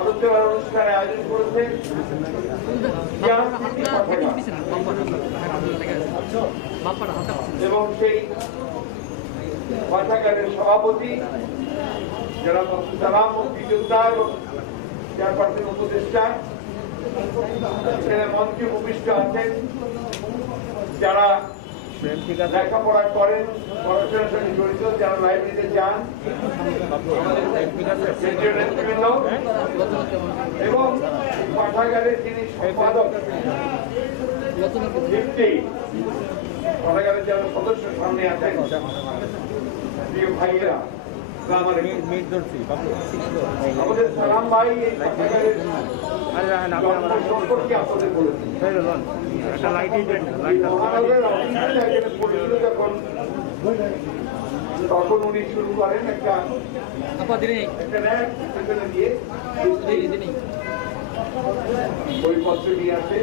ভারতের অনুষ্ঠানে আয়োজন করেছে এবং সেই পাঠাগারের সভাপতি যারা সালাম মুক্তিযোদ্ধা এবং চেয়ারপারসন উপদেষ্টা মঞ্চে উপবিষ্ট আছেন, যারা লেখাপড়া করেন, পড়াশোনার সঙ্গে জড়িত, যারা লাইব্রেরিতে যান এবং পাঠাগারের যিনি সম্পাদক পাঠাগারের যারা সদস্য সামনে আছেন প্রিয় ভাইয়েরা, আমাদের সালাম ভাই এই পাঠাগারের সম্পর্কে আপনাদের বলেছেন। তখন উনি শুরু করেন একটা বইপত্র নিয়ে আসে।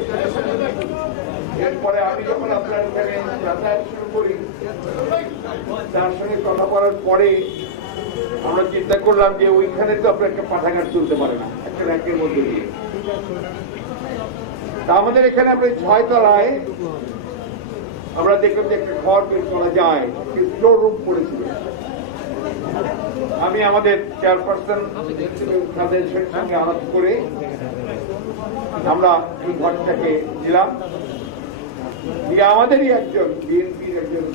এরপরে আমি যখন আপনার এখানে যাতায়াত শুরু করি, তার সঙ্গে কথা বলার পরে আমরা চিন্তা করলাম যে ওইখানে তো আপনার একটা পাঠাগার চলতে পারে না একটা র্যাকের মধ্যে দিয়ে। তা আমাদের এখানে আপনার 6 তলায় আমরা দেখলাম যে একটা ঘর বের করা যায়, স্টোর রুম পড়েছিল। আমি আমাদের চেয়ারপারসন তাদের সঙ্গে আলাপ করে আমরা এই ঘরটাকে দিলাম। আমাদেরই একজন বিএনপির একজন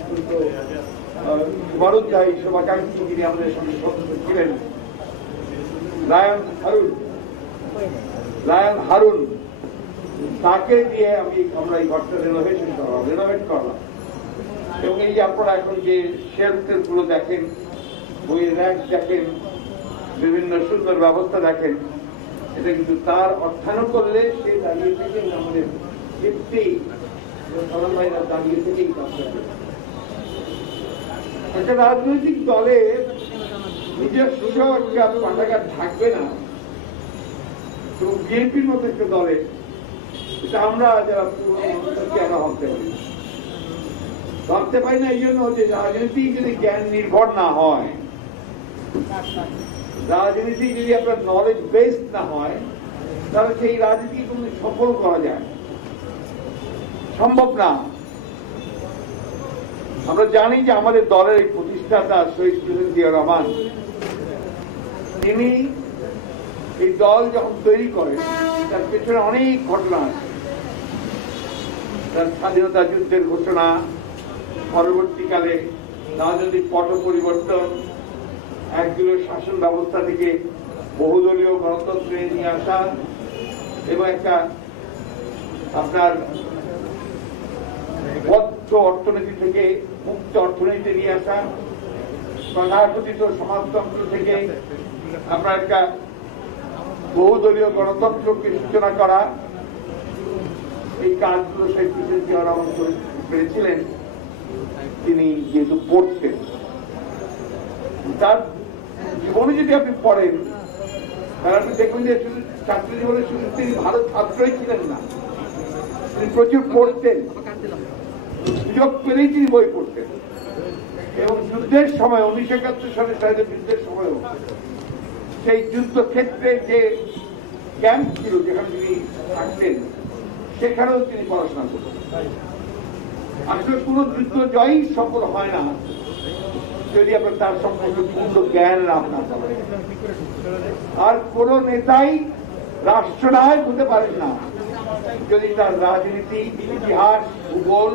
শুভারুদ্দায়ী শুভাকাঙ্ক্ষী, যিনি আমাদের সঙ্গে সদস্য ছিলেন, লায়ন হারুন, তাকে দিয়ে আমরা এই ঘরটা রেনোভেট করলাম। এবং এই যে আপনারা এখন যে শেলফ গুলো দেখেন, বইয়ের র্যাক দেখেন, বিভিন্ন সুন্দর ব্যবস্থা দেখেন, এটা কিন্তু তার অর্থায়ন করলে সে দাঁড়িয়ে থেকে আমাদের ভাইরা দাঁড়িয়ে থেকেই একটা রাজনৈতিক দলে নিজস্ব একটা পাঠাগার থাকবে না এবং বিএনপির মতো একটা দলে, এটা আমরা যারা আমরা ভাবতে পারি না। এই জন্য যে রাজনীতি যদি জ্ঞান নির্ভর না হয়, রাজনীতি যদি আপনার নলেজ বেসড না হয়, তাহলে সেই রাজনীতি কোনো সফল করা যায় সম্ভব না। আমরা জানি যে আমাদের দলের এই প্রতিষ্ঠাতা শহীদ প্রেসিডেন্ট জিয়া রহমান, তিনি এই দল যখন তৈরি করেন তার পেছনে অনেক ঘটনা আছে। তার স্বাধীনতা যুদ্ধের ঘোষণা, পরবর্তীকালে রাজনৈতিক পট পরিবর্তন, একদলীয় শাসন ব্যবস্থা থেকে বহুদলীয় গণতন্ত্রে নিয়ে আসা এবং একটা আপনার বদ্ধ অর্থনীতি থেকে মুক্ত অর্থনীতি নিয়ে আসা, তথাকথিত সমাজতন্ত্র থেকে আপনার একটা বহুদলীয় গণতন্ত্রকে সূচনা করা, এই কাজগুলো সেই প্রেসিডেন্ট জিয়া রহমান করেছিলেন। তিনি যেহেতু পড়তেন, তার জীবনে যদি আপনি পড়েন তাহলে আপনি দেখবেন যে শুধু ছাত্র জীবনে শুধু তিনি ভালো ছাত্রই ছিলেন না, তিনি প্রচুর পড়তেন, সুযোগ পেলেই তিনি বই পড়তেন। এবং যুদ্ধের সময় 1971 সালে সাহিত্য যুদ্ধের সময়ও সেই যুদ্ধক্ষেত্রে যে ক্যাম্প ছিল যেখানে তিনি থাকতেন, সেখানেও তিনি পড়াশোনা করতেন। আসলে কোন যুদ্ধ জয়ই সফল হয় না যদি আপনার তার সম্পর্কে পূর্ণ জ্ঞান লাভ না করেন। আর কোন নেতাই রাষ্ট্রনায়ক হতে পারেন না যদি তার রাজনীতি, ইতিহাস, ভূগোল,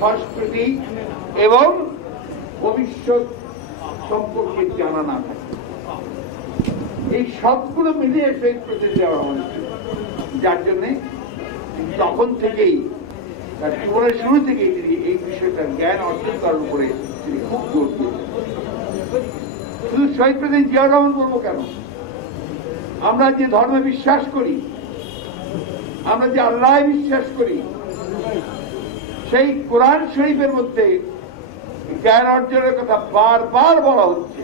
সংস্কৃতি এবং ভবিষ্যৎ সম্পর্কে জানা না থাকে। এই সবগুলো মিলিয়ে শহীদ প্রেসিডেন্ট জিয়া রহমান, যার জন্যে তখন থেকেই তার জীবনের শুরু থেকেই তিনি এই বিষয়টার জ্ঞান অর্জন করার উপরে তিনি খুব জোর দিয়েছেন। শুধু শহীদ প্রেসিডেন্ট জিয়া রহমান বলবো কেন, আমরা যে ধর্মে বিশ্বাস করি, আমরা যে আল্লাহ বিশ্বাস করি, সেই কোরআন শরীফের মধ্যে জ্ঞান অর্জনের কথা বারবার বলা হচ্ছে,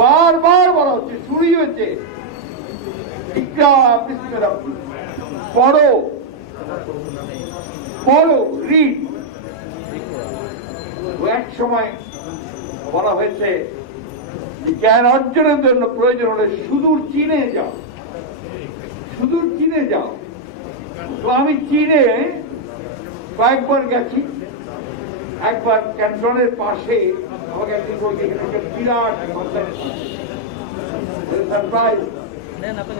বারবার বলা হচ্ছে। শুরুই হয়েছে পড়ো, পড়ো, রিড। এক সময় বলা হয়েছে জ্ঞান অর্জনের জন্য প্রয়োজন হলে সুদূর চীনে যাও, সুদূর চীনে যাও। তো আমি চীনে কয়েকবার গেছি। একবার ক্যান্টনের পাশে আমাকে একদিন বলছে এখানে বিরাট সারপ্রাইজ,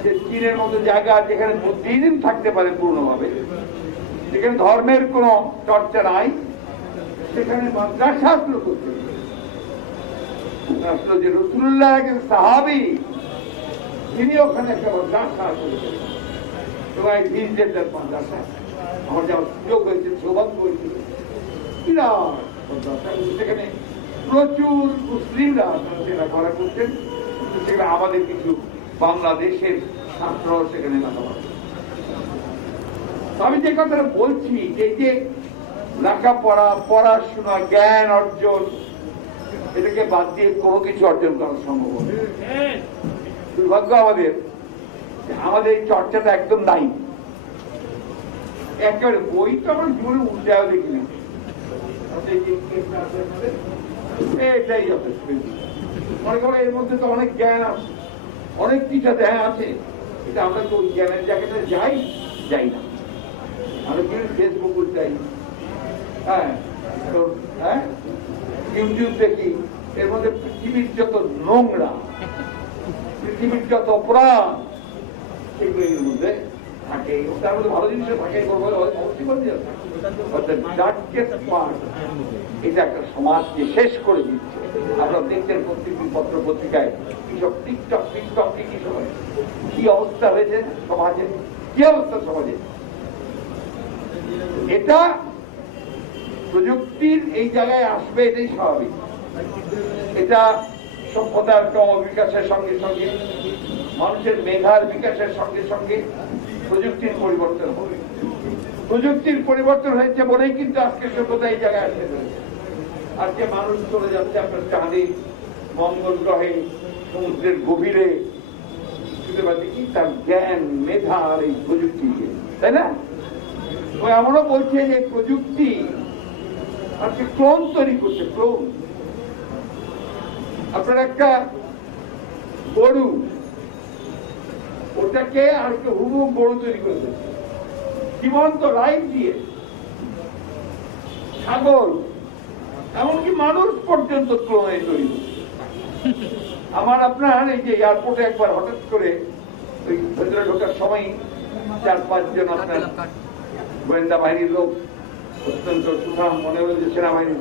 যে চীনের মতো জায়গা যেখানে বুদ্ধিজম থাকতে পারে পূর্ণভাবে, যেখানে ধর্মের কোন চর্চা নাই, সেখানে মাদ্রাসা শুরু করতে আসলো যে রাসূলুল্লাহ একজন সাহাবী, তিনি ওখানে একটা মাদ্রাসা করেছেন। মাদ্রাসা আমার যাওয়ার সুযোগ হয়েছে, সৌভাগ্য হয়েছে। বিরাট মাদ্রাসা, সেখানে প্রচুর মুসলিমরা লেখাপড়া করছেন, সেখানে আমাদের কিছু বাংলাদেশের ছাত্ররাও সেখানে লেখাপড়া। আমি যে কথাটা বলছি, এই যে লেখাপড়া, পড়াশোনা, জ্ঞান অর্জন, এটাকে বাদ দিয়ে কোনো কিছু অর্জন করা সম্ভব হবে। দুর্ভাগ্য আমাদের, আমাদের এই চর্চাটা একদম নাই। একেবারে বই তো আমার জীবনে উল্টাও দেখিনি, এটাই যথেষ্ট। মনে করো এর মধ্যে তো অনেক জ্ঞান আছে, অনেক কিছু আছে, এটা আমরা তো ওই জ্ঞানের জায়গাটা যাই না। আমরা কি ফেসবুক যাই, হ্যাঁ ইউটিউব দেখি, এর মধ্যে পৃথিবীর যত নোংরা, পৃথিবীর যত অপরাধ, সেগুলো এর মধ্যে থাকে। তার মধ্যে ভালো জিনিসও থাকে, এটা একটা সমাজকে শেষ করে দিচ্ছে। আপনারা দেখছেন প্রত্যেকটি পত্র পত্রিকায় কিসব টিকটক কি সময় কি অবস্থা হয়েছে সমাজে, কি অবস্থা সমাজে। এটা প্রযুক্তির এই জায়গায় আসবে, এটাই স্বাভাবিক। এটা সভ্যতার ক্রমবিকাশের সঙ্গে সঙ্গে, মানুষের মেধার বিকাশের সঙ্গে সঙ্গে প্রযুক্তির পরিবর্তন হবে। প্রযুক্তির পরিবর্তন হয়েছে বলেই কিন্তু আজকে সভ্যতা এই জায়গায় আসতে পেরেছে। আজকে মানুষ চলে যাচ্ছে আপনার চাঁদে, মঙ্গল গ্রহে, সমুদ্রের গভীরে, বুঝতে পারছি কি তার জ্ঞান, মেধা আর এই প্রযুক্তিকে, তাই না? এমনও বলছে যে প্রযুক্তি আজকে ক্লোন তৈরি করছে, ক্লোন। আপনার একটা গরু, ওটাকে আর একটা হুবহু গরু তৈরি করেছে জীবন্ত লাইফ দিয়ে। ছাগল, এমনকি মানুষ পর্যন্ত ক্লোনে তৈরি করছে। আমার আপনার এই যে এয়ারপোর্টে একবার হঠাৎ করে ওই ভেতরে ঢোকার সময় 4-5 জন আপনার গোয়েন্দা বাহিনীর লোক, অত্যন্ত সুঠাম, মনে হলো যে সেনাবাহিনী,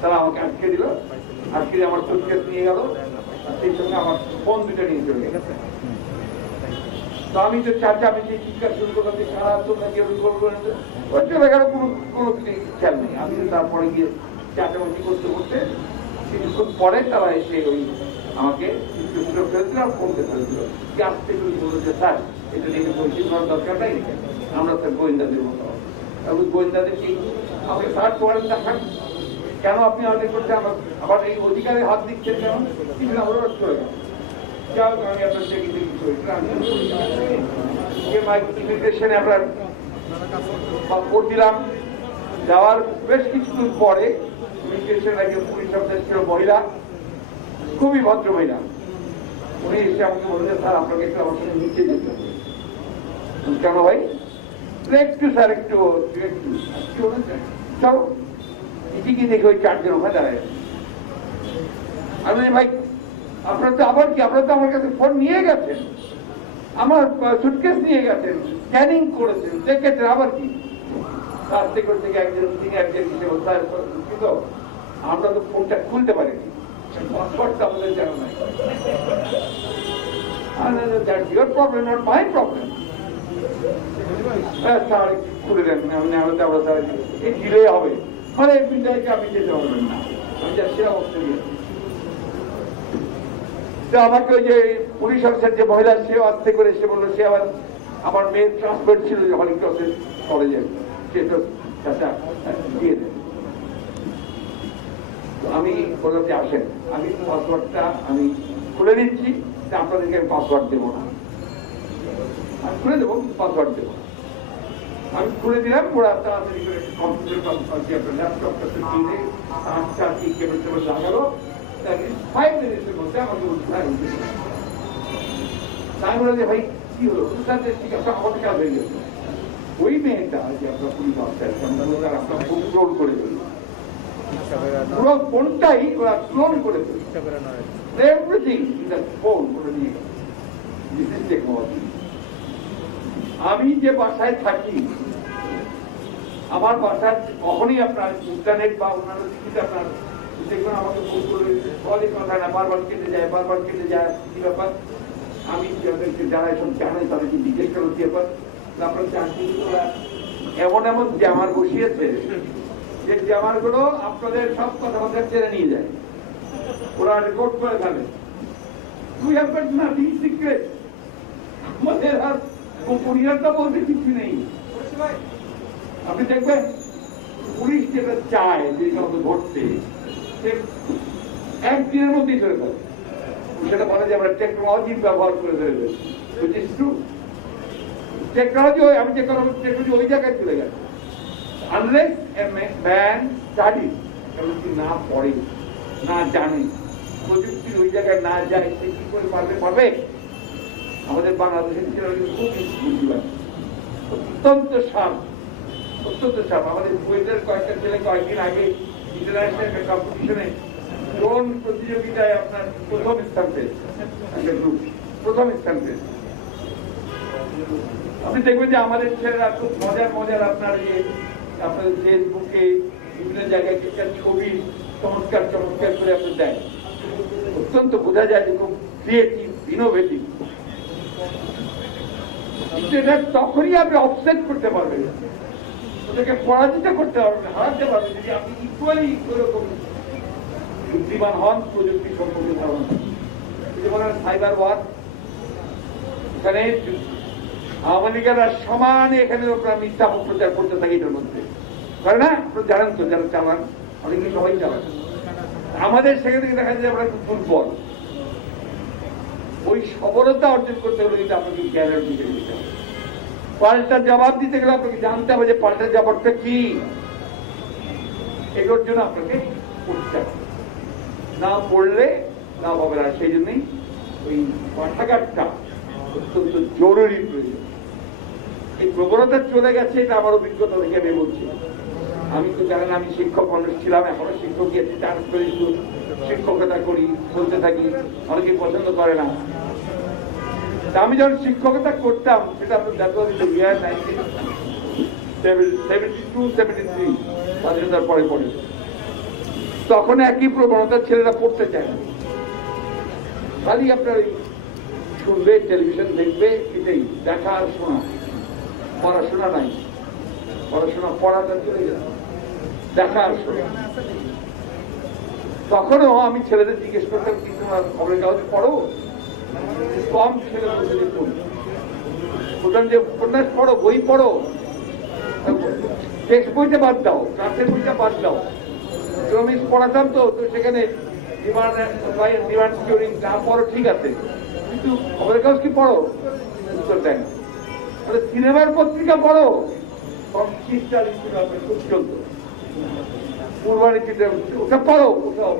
তারা আমাকে আটকে দিল। আটকে আমার সুটকেস নিয়ে গেল, আর সেই সঙ্গে আমার ফোন দুটো নিয়ে চলে গেছে। তো আমি তো চাচামেচি চিৎকার শুরু করলাম যে সারা তোমরা কেউ ওই চলে গেল, কোনো কিছু খেয়াল নেই। আমি তারপরে গিয়ে চাচামেচি করতে করতে কিছুক্ষণ পরে তারা এসে ওই আমাকে ফেলছিল আর ফোনতে ফেলছিল। আসতে বললো যে স্যার, এটা নিয়ে পরিচিত হওয়ার দরকার নাই, আমরা তো গোয়েন্দাদের মতো। ওই গোয়েন্দাদেরকে আমাকে সার্চ ওয়ারেন্ট দেখান, কেন আপনি আমাদের করতে আবার এই অধিকারের হাত দিচ্ছেন কেন? কিন্তু আমরা চলে গেল। আমি আপনার ইমিগ্রেশনে আপনার ভোট দিলাম। যাওয়ার বেশ কিছুদিন পরে ইমিগ্রেশন একজন পুলিশ অফিসার ছিল, মহিলা, খুবই ভদ্র মহিলা। উনি এসে আমাকে বললেন, স্যার আপনাকে একটু আমার সঙ্গে নিচে যেতে হবে। কেন ভাই? একটু স্যার, একটু চলো। এদিকে দেখে ওই 4 জন ওখানে দাঁড়ায়। আমি ভাই আপনার তো আবার কি, আপনার তো আমার কাছে ফোন নিয়ে গেছেন, আমার সুটকেস নিয়ে গেছেন, স্ক্যানিং করেছেন, দেখেছেন, আবার কি? আস্তে করে থেকে একজন হিসেবে আমরা তো ফোনটা খুলতে পারিনি, পাসওয়ার্ডটা আমাদের জানা নাই। That's your problem, not my problem. খুলে দেন, এই দিলে হবে, মানে বিদায়কে আপনি যেতে পারবেন না। আমি যাচ্ছি অস্ট্রেলিয়া। আমাকে ওই যে পুলিশ অফিসার যে মহিলা, সেও আস্তে করে এসে বললো, সে আবার আমার মেয়ের ট্রান্সফার ছিল হলিক্রসের কলেজে, সে তো চাচা দিয়ে দেন। আমি বললাম যে আসেন, আমি পাসওয়ার্ডটা আমি খুলে দিচ্ছি, আপনাদেরকে আমি পাসওয়ার্ড দেবো না, আমি খুলে দেবো, পাসওয়ার্ড দেবো। আমি খুলে দিলাম, ওরা তাড়াতাড়ি করে কম্পিউটার ল্যাপটপটা কিনে 8টা কেবল টেবল লাগালো, 5 মিনিটের মধ্যে আমাকে উদ্ধার হয়েছে। আমি বললাম যে ভাই কি হলো, ঠিক আছে আমাদের কাজ হয়ে গেছে। ওই মেয়েটা যে আপনার পুলিশ অফিসার আপনার ক্লোন করে ফেলল, পুরো ফোনটাই ওরা ক্লোন করে ফেলল, এভরিথিং ইন দ্য ফোন করে নিয়ে গেল। This is technology. আমি যে বাসায় থাকি, আমার বাসার কখনই আপনার ইন্টারনেট বা অন্যান্য জিনিস আপনার দেখুন আমাকে ফোন করে কলই কথা না, বারবার কেটে যায় কি ব্যাপার। আমি যারা এসব জানে তাদেরকে জিজ্ঞেস করো কি ব্যাপার। আপনার চাকরি এমন এমন জামার বসিয়েছে যে জামার গুলো আপনাদের সব কথাবার্তা ছেড়ে নিয়ে যায়, ওরা রেকর্ড করে ফেলে। We have got nothing secret. আমাদের আর গোপনীয়তা বলতে কিছু নেই। আপনি দেখবেন পুলিশ যেটা চায় যে কাউকে ধরতে, সে একদিনের মধ্যেই ধরে ফেলে। সেটা বলে যে আমরা টেকনোলজি ব্যবহার করে ধরে ফেলছি। টেকনোলজি আমি যে কোনো টেকনোলজি ওই জায়গায় চলে গেছে। আনলেস এ ম্যান স্টাডি, না পড়ে না জানে, প্রযুক্তির ওই জায়গায় না যায়, সে কি করে পারবে? আমাদের বাংলাদেশের ছেলেরা খুব বুদ্ধিমান, অত্যন্ত শার্প। আমাদের বুয়েটের কয়েকটা ছেলে কয়েকদিন আগে ইন্টারন্যাশনাল একটা কম্পিটিশনে ড্রোন প্রতিযোগিতায় আপনার প্রথম স্থান পেয়েছে, একটা গ্রুপ প্রথম স্থান পেয়েছে। আপনি দেখবেন যে আমাদের ছেলেরা খুব মজার আপনার যে আপনাদের ফেসবুকে বিভিন্ন জায়গায় ছবি চমৎকার করে আপনি দেয়, অত্যন্ত বোঝা যায় যে খুব ক্রিয়েটিভ, ইনোভেটিভ। এটা তখনই আপনি অফসেট করতে পারবেন, ওদেরকে পরাজিত করতে পারবেন, হারাতে পারবেন যদি আপনি ইকুয়ালি ওরকম বুদ্ধিমান হন, প্রযুক্তি সম্পর্কে ধারণা। বলেন সাইবার ওয়ার, এখানে আওয়ামী লীগেরা সমানে এখানে মিথ্যা অপপ্রচার করতে থাকে এটার মধ্যে, করে না? আপনারা জানেন তো, যারা চালান অনেকে সবাই চালান। আমাদের সেখান থেকে দেখা যায় আমরা একটু দুর্বল। ওই সফলতা অর্জন করতে হলে কিন্তু আপনাকে জ্ঞানের দিকে দিতে হবে। পাল্টা জবাব দিতে গেলে আপনাকে জানতে হবে যে পাল্টা জবাবটা কি, এগুলোর জন্য আপনাকে পড়তে হবে। না পড়লে না হবে না। সেই জন্যই ওই পাঠাগারটা অত্যন্ত জরুরি প্রয়োজন। এই প্রবণতা চলে গেছে, এটা আমার অভিজ্ঞতা থেকে আমি বলছি। আমি তো জানেন আমি শিক্ষক মানুষ ছিলাম, এখনো শিক্ষক গিয়েছি, শিক্ষকতা করি, বলতে থাকি, অনেকে পছন্দ করে না। আমি যখন শিক্ষকতা করতাম সেটা আপনার দেখো 1972-73 স্বাধীনতার পরে তখন একই প্রবণতা, ছেলেরা পড়তে চায় না, খালি আপনার শুনবে, টেলিভিশন দেখবে, এটাই দেখা আর শোনা, পড়াশোনা নাই। পড়াটা চলে গেল, দেখা আর শোনা। তখনও আমি ছেলেদের জিজ্ঞেস করতাম কি তোমার খবরের কাগজ পড়ো? কম ছেলে বলতাম যে উপন্যাস পড়ো, বই পড়ো, টেক্সট বইটা বাদ দাও, ক্লাসের বইটা বাদ দাও। ইকোনমিক্স পড়াতাম তো, সেখানে ডিমান্ড না পড়ো ঠিক আছে, কিন্তু খবরের কাগজ কি পড়ো? উত্তর দেন। সিনেমার পত্রিকা পড়ো, ওটা পড়ো, ওটাও।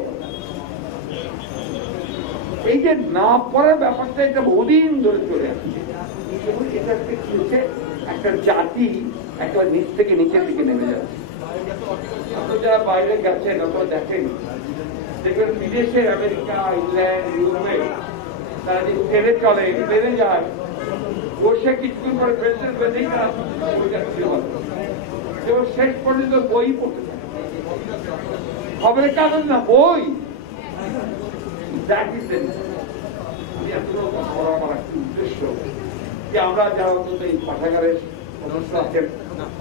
এই যে না পড়ার ব্যাপারটা, এটা বহুদিন ধরে চলে আসছে। এটা কি হচ্ছে, একটা জাতি একটা নিচ থেকে নিচের দিকে নেমে যাচ্ছে। আপনি যারা বাইরে গেছেন অথবা দেখেন, দেখবেন বিদেশে আমেরিকা, ইংল্যান্ড, ইউরোপে তারা যে ট্রেনে চলে, ট্রেনে যায়, বসে কিছুক্ষণ পরে পেন্সিল বেঁধেই তারা এবং শেষ পর্যন্ত বই পড়তে থাকে, খবরের কাগজ না, বই। উদ্দেশ্য যে আমরা যারা অন্তত এই পাঠাগারের সদস্য আছেন,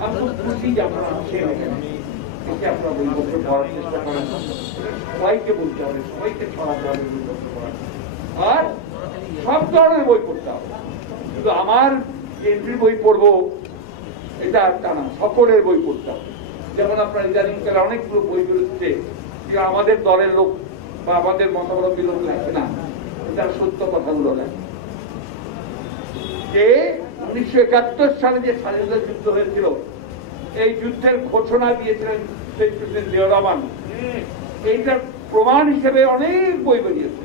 আমি খুব খুশি যে আপনারা আছেন এখানে, আপনারা বইপত্র পড়ার চেষ্টা করেন। সবাইকে বলতে হবে, সবাইকে ছড়াতে হবে বইপত্র পড়ার, আর সব ধরনের বই পড়তে হবে। শুধু আমার এন্ট্রি বই পড়বো এটা একটা না, সকলের বই পড়তে হবে। যেমন আপনার ইদানিং কালে অনেকগুলো বই বেরোচ্ছে যে আমাদের দলের লোক বা আমাদের মতাবলম্বী লোক লেখে না, তার সত্য কথাগুলো লেখে। যে 1971 সালে যে স্বাধীনতা যুদ্ধ হয়েছিল, এই যুদ্ধের ঘোষণা দিয়েছিলেন প্রেসিডেন্ট জিয়াউর রহমান। এইটার প্রমাণ হিসেবে অনেক বই বেরিয়েছে।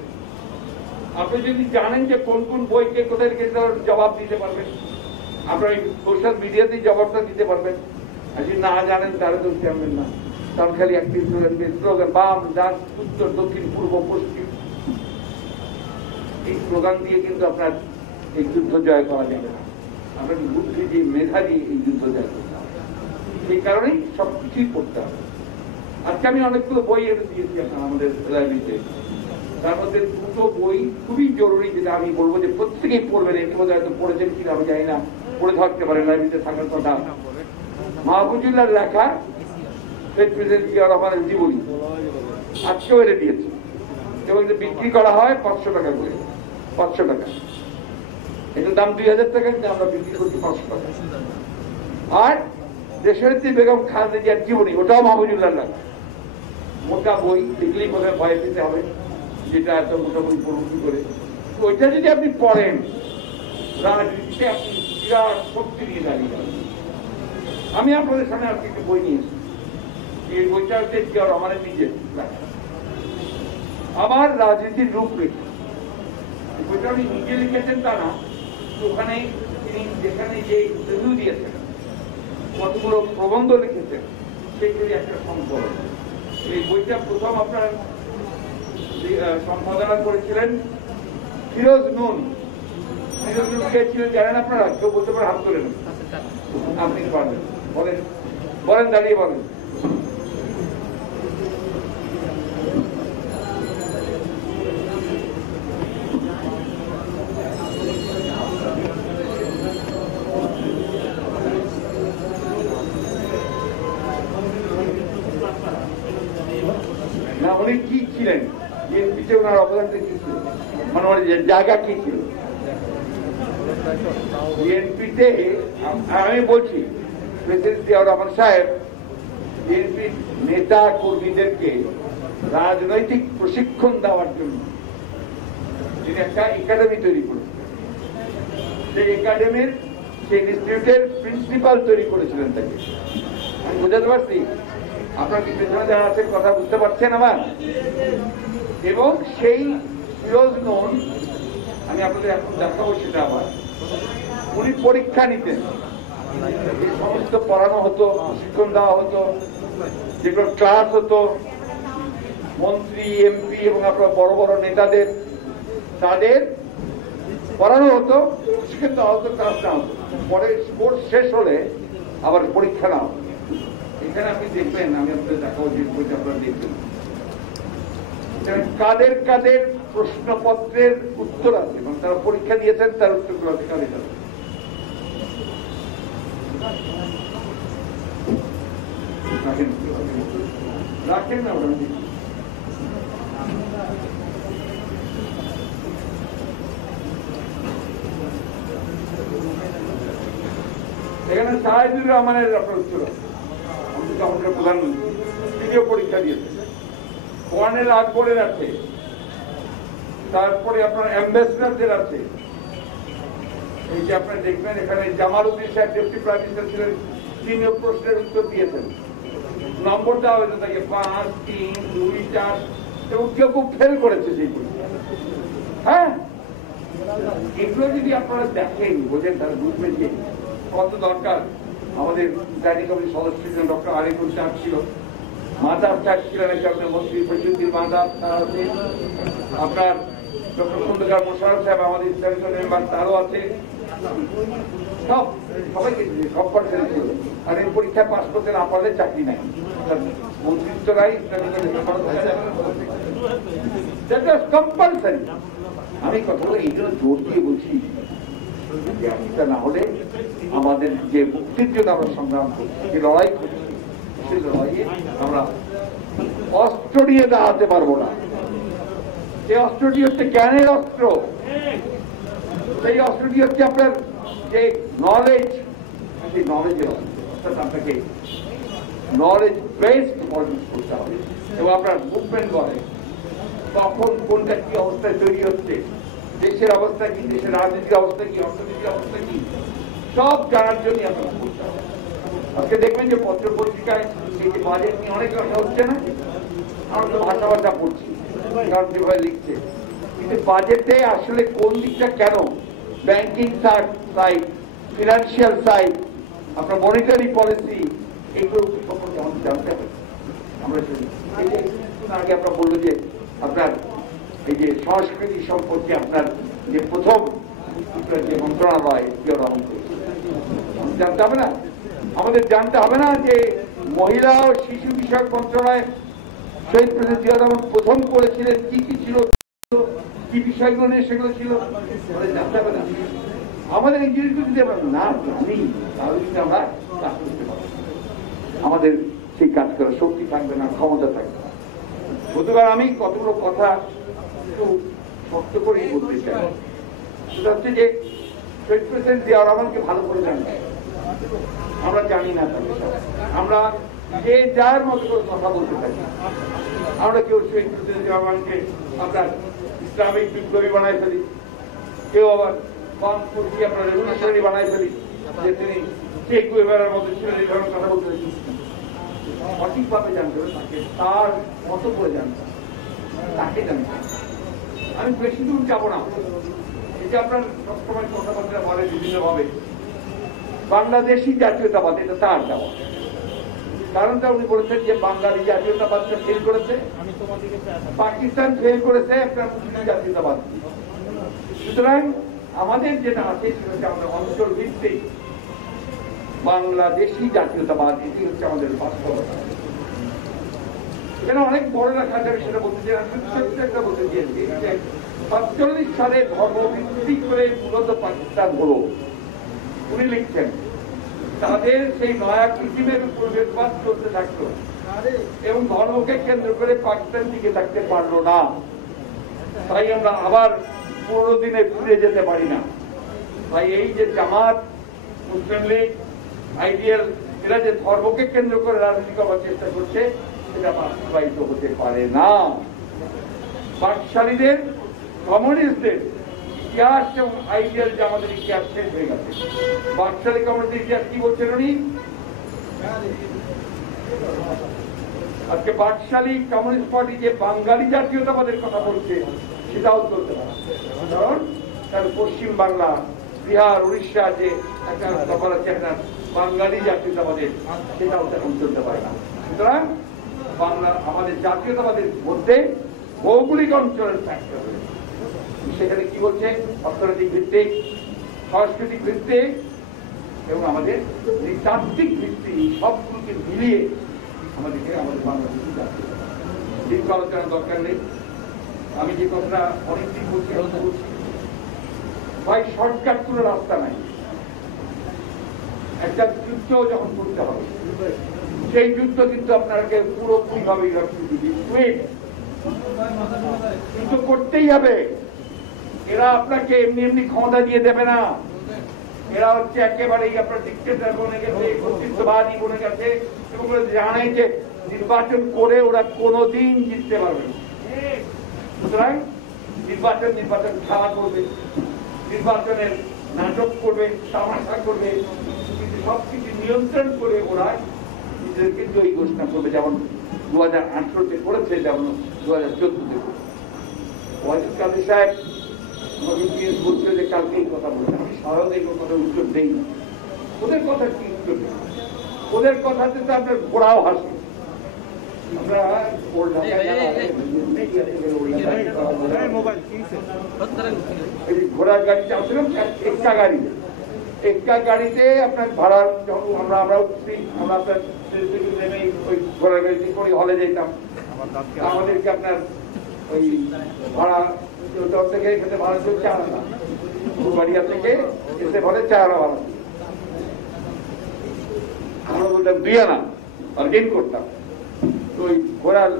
আপনি যদি জানেন যে কোন কোন বইকে কোথায় রেখে জবাব দিতে পারবেন, আপনার সোশ্যাল মিডিয়াতেই জবাবটা দিতে পারবেন। আর যদি না জানেন তাহলে তো জানবেন না, তার খালি একটি স্লোগান বাম ডান উত্তর দক্ষিণ পূর্ব পশ্চিম, এই স্লোগান দিয়ে কিন্তু আপনার এই যুদ্ধ জয় করা যাবে না। আপনার বুদ্ধি যে মেধা দিয়ে এই যুদ্ধ জয় করতে হবে, সেই কারণেই সবকিছুই করতে হবে। আজকে আমি অনেকগুলো বই এনে দিয়েছি আমাদের লাইব্রেরিতে, তার মধ্যে দুটো বই খুবই জরুরি, যেটা আমি বলবো যে প্রত্যেকেই পড়বেন। এটি বোধ হয়তো পড়েছেন কিনা আমি জানি না, পড়ে থাকতে পারেন, লাইব্রেরিতে থাকার কথা। মাহফুজুল্লাহর লেখা প্রেসিডেন্ট জিয়া রহমানের জীবনী, আজকেও এনে দিয়েছে এবং বিক্রি করা হয় 500 টাকা করে। 500 টাকা, এটার দাম 2000 টাকা, কিন্তু আমরা বিক্রি করছি 500 টাকা। আর দেশনেত্রী বেগম খালেদা জিয়ার জীবনী, ওটাও মাহফুজুল্লাহর লেখা, মোটা বই, দেখলেই কোথায় ভয় পেতে হবে যেটা এত মোটা বই পড়ুন করে। ওইটা যদি আপনি পড়েন, রাজনীতিতে আপনি বিরাট শক্তি নিয়ে দাঁড়িয়ে যাবেন। আমি আপনাদের সামনে আজকে একটা বই নিয়েছি, এই বইটা হচ্ছে জিয়া রহমানের নিজের লেখা, আমার রাজনীতির রূপরেখা। বইটা উনি নিজে লিখেছেন তা না, ওখানে তিনি যেখানে যে রিভিউ দিয়েছেন, কতগুলো প্রবন্ধ লিখেছেন, সেগুলি একটা সংকলন। এই বইটা প্রথম আপনার সম্পাদনা করেছিলেন ফিরোজ নুন। ফিরোজ নুন কে ছিলেন জানেন আপনারা? কেউ বলতে পারে, হাত তোলেন। আপনি পারবেন, বলেন বলেন, দাঁড়িয়ে বলেন। না, উনি কি ছিলেন, বিএনপিতে ওনার অবদানটা কি ছিল, মানে জায়গা কি ছিল বিএনপিতে? আমি বলছি প্রেসিডেন্ট জিয়াউর রহমান সাহেব বিএনপির নেতা কর্মীদেরকে রাজনৈতিক প্রশিক্ষণ দেওয়ার জন্য তিনি একটা একাডেমি তৈরি করেছেন। সেই একাডেমির, সেই ইনস্টিটিউটের প্রিন্সিপাল তৈরি করেছিলেন তাকে। আমি বোঝাতে পারছি? আপনার কি পেছনে যারা আছেন কথা বুঝতে পারছেন আমার? এবং সেই ফিরোজ নুন, আমি আপনাদের এখন দেখাবো সেটা আবার, উনি পরীক্ষা নিতেন, যে সমস্ত পড়ানো হতো, প্রশিক্ষণ দেওয়া হতো, যেগুলো ক্লাস হতো, মন্ত্রী এমপি এবং আপনার বড় বড় নেতাদের, তাদের পড়ানো হতো, প্রশিক্ষণ দেওয়া হতো, ক্লাস নেওয়া হতো। পরে কোর্স শেষ হলে আবার পরীক্ষা নেওয়া হতো। এখানে আপনি দেখবেন, আমি আপনাদের দেখাবো যে বইটা আপনারা দেখবেন, কাদের কাদের প্রশ্নপত্রের উত্তর আছে এবং তারা পরীক্ষা দিয়েছেন, তার উত্তরগুলো আছে কাদের কাদের। রাখেন না ওরা, এখানে সাহেদুর রহমানের আপনার উত্তর আছে, আমাদের প্রধানমন্ত্রী, তিনিও পরীক্ষা দিয়েছেন। কর্নেল আকবরের আছে, তারপরে আপনার অ্যাম্বাসেডারদের আছে। এই যে আপনারা দেখবেন এখানে জামাল উদ্দিন সাহেব ডেপুটি প্রাইম মিনিস্টার ছিলেন, তিনিও প্রশ্নের উত্তর দিয়েছেন। নম্বর দেওয়া হয়েছে তাকে 5, 3, 2, 4, এবং কেউ খুব ফেল করেছে সেই পরীক্ষা। হ্যাঁ, এগুলো যদি আপনারা দেখেন, বোঝেন, তাহলে বুঝবেন যে কত দরকার। আমাদের প্ল্যানিং কমিটির সদস্য ছিলেন ডক্টর আরিফুল চাঁদ, ছিল মাদার চাঁদ, ছিলেন একজন মন্ত্রী প্রযুক্তির মাদার, তার আছে আপনার ডক্টর খন্দকার মোশাররফ সাহেব, আমাদের ইসলামিক মেম্বার, তারও আছে। সবাইকে সব পার্সেন্ট ছিল। আর এই পরীক্ষায় পাস করতে না পারলে চাকরি নাই, মন্ত্রিত্বরাই কম্পালসারি। আমি কথাগুলো এই জন্য জোর দিয়ে বলছি, না হলে আমাদের যে মুক্তির জন্য আমরা সংগ্রাম করছি, যে লড়াই করছি, সেই লড়াইয়ে আমরা অস্ত্র নিয়ে দাঁড়াতে পারবো না। সেই অস্ত্রটি হচ্ছে জ্ঞানের অস্ত্র, সেই অস্ত্রটি হচ্ছে আপনার যে নলেজ, সেই নলেজের অস্ত্র। অর্থাৎ আপনাকে নলেজ বেসড পলিটিক্স করতে হবে এবং আপনার মুভমেন্ট করে কখন কোনটা কি অবস্থায় তৈরি হচ্ছে, দেশের অবস্থা কি, দেশের রাজনীতির অবস্থা কি, অর্থনীতির অবস্থা কি, সব জানার জন্য আপনার করতে হবে। আজকে দেখবেন যে পত্র পত্রিকায় এই যে বাজেট নিয়ে অনেক কথা হচ্ছে না, আমরা তো ভাষা ভাষা পড়ছি কারণ যেভাবে লিখছে, কিন্তু বাজেটে আসলে কোন দিকটা কেন ব্যাংকিং সাইড, ফিনান্সিয়াল সাইড, আপনার মনিটারি পলিসি, এগুলো সম্পর্কে আমাদের জানতে হবে। আমরা এই যে আগে আপনার বললো যে আপনার এই যে সংস্কৃতি সম্পর্কে আপনার যে প্রথম যে মন্ত্রণালয় জানতে হবে না, আমাদের জানতে হবে না যে মহিলা ও শিশু বিষয়ক মন্ত্রণালয় শহীদ প্রেসিডেন্ট জিয়া রহমান প্রথম করেছিলেন, কি কি ছিল, কি বিষয়গুলো নিয়ে সেগুলো ছিল, আমাদের জানতে হবে না। আমাদের এই জিনিসগুলো যদি আমরা না জানি তাহলে কিন্তু আমরা কাজ করতে পারবো, আমাদের সেই কাজ করার শক্তি থাকবে না, ক্ষমতা থাকবে না। গতকাল আমি কতগুলো কথা একটু শক্ত করেই বলতে চাই। সেটা হচ্ছে যে শহীদ প্রেসিডেন্ট জিয়া রহমানকে ভালো করে জানি, আমরা জানি না, আমরা যে যার মতো করে কথা বলতে থাকি। আমরা কেউ শহীদ প্রেসিডেন্ট জিয়া রহমানকে আপনার ইসলামিক বিপ্লবী বানাই ফেলি, কেউ আবার বামপন্থী আপনার রেভলিউশনারি বানাই ফেলি, যে তিনি শেখ গুয়েভারার মতো ছিলেন, এই ধরনের কথা বলতে থাকি। সঠিকভাবে জানতে হবে তাকে, তার মতো করে জানতে হবে, তাকে জানতে হবে। আমি বেশি দূর যাবো না, এটা আপনার সবসময় কথাবার্তা বলে বিভিন্ন ভাবে বাংলাদেশি জাতীয়তাবাদ, এটা তার দেওয়া। কারণটা উনি বলেছেন যে বাঙালি জাতীয়তাবাদটা ফেল করেছে, পাকিস্তান ফেল করেছে আপনার মুসলিম জাতীয়তাবাদ। সুতরাং আমাদের যেটা আছে সেটা হচ্ছে আমাদের অঞ্চল ভিত্তিক বাংলাদেশি জাতীয়তাবাদ, এটি হচ্ছে আমাদের বাস্তবতা। এখানে অনেক বড় লেখা যাবে, সেটা বলতে চাই, একটা বলতে চেয়েছি 47 সালে ধর্মভিত্তিক করে মূলত পাকিস্তান হলো। উনি লিখছেন তাদের সেই নয়া কিসিমের প্রবেশবাদ চলতে থাকতো এবং ধর্মকে কেন্দ্র করে পাকিস্তান টিকে থাকতে পারলো না। তাই আমরা আবার পুরোনো দিনে ফিরে যেতে পারি না। তাই এই যে জামাত, মুসলিম লীগ, আইডিয়াল, এরা যে ধর্মকে কেন্দ্র করে রাজনীতি করার চেষ্টা করছে সেটা বাস্তবায়িত হতে পারে না। বাকশালীদের, কমিউনিস্টদের ইতিহাস এবং আইডিয়াল যে আমাদের ইতিহাস শেষ হয়ে গেছে। বাকশালী কমিউনিস্টের ইতিহাস কি বলছেন উনি? আজকে বাকশালী কমিউনিস্ট পার্টি যে বাঙালি জাতীয়তাবাদের কথা বলছে সেটাও চলতে পারে, কারণ তার পশ্চিম বাংলা, বিহার, উড়িষ্যা যে একটা ব্যাপার আছে আপনার বাঙালি জাতীয়তাবাদের, সেটাও তেমন চলতে পারে না। সুতরাং বাংলা আমাদের জাতীয়তাবাদের মধ্যে ভৌগোলিক অঞ্চলের ফ্যাক্টর, সেখানে কি বলছে অর্থনৈতিক ভিত্তিক, সাংস্কৃতিক ভিত্তিক এবং আমাদের তাত্ত্বিক ভিত্তিক, সবগুলোকে মিলিয়ে আমাদেরকে আমাদের বাংলাদেশি জাতীয়তাবাদ দীর্ঘ আলোচনার দরকার নেই। আমি যে কথাটা অনেকদিন বলছি ভাই, শর্টকাট কোনো রাস্তা নাই। একটা যুদ্ধ যখন করতে হবে, সেই যুদ্ধ কিন্তু আপনাকে পুরোপুরি ভাবে কিন্তু করতেই হবে। এরা আপনাকে এমনি এমনি ক্ষমতা দিয়ে দেবে না। এরা হচ্ছে একেবারেই আপনার ডিক্টেটর বনে গেছে, কর্তৃত্ববাদী বনে গেছে এবং জানে যে নির্বাচন করে ওরা কোনোদিন জিততে পারবে না। সুতরাং নির্বাচন খেলা করবে, নির্বাচনের নাটক করবে, তামাশা করবে, কিন্তু সবকিছু নিয়ন্ত্রণ করে ওরা নিজেদেরকে জয়ী ঘোষণা করবে, যেমন 2018-তে করেছে, যেমন 2014-তে করেছে। ওয়াহিদ কাদের সাহেব আমাকে জিজ্ঞেস করছে যে কালকে এই কথা বলছে, আমি সাধারণত এই কথা উত্তর দেই না। ওদের কথা কি উত্তর দেয়? ওদের কথাতে তো আপনার ঘোড়াও হাসে। আমরা ঘোড়ার গাড়ি চাচ্ছিলাম, একটা গাড়িতে আপনার ভাড়া আমরা উঠছি, আমরা আপনার ওই ঘোড়ার গাড়িতে করে হলে যেতাম। আমাদেরকে আপনার ওই ভাড়া থেকে এখানে ভাড়া ছিল 4 আনা, বাড়িয়া থেকে এসে বলে 4 আনা ভাড়া, আমরা বলতাম 2 আনা, বার্গেন করতাম। তো ওই ঘোড়ার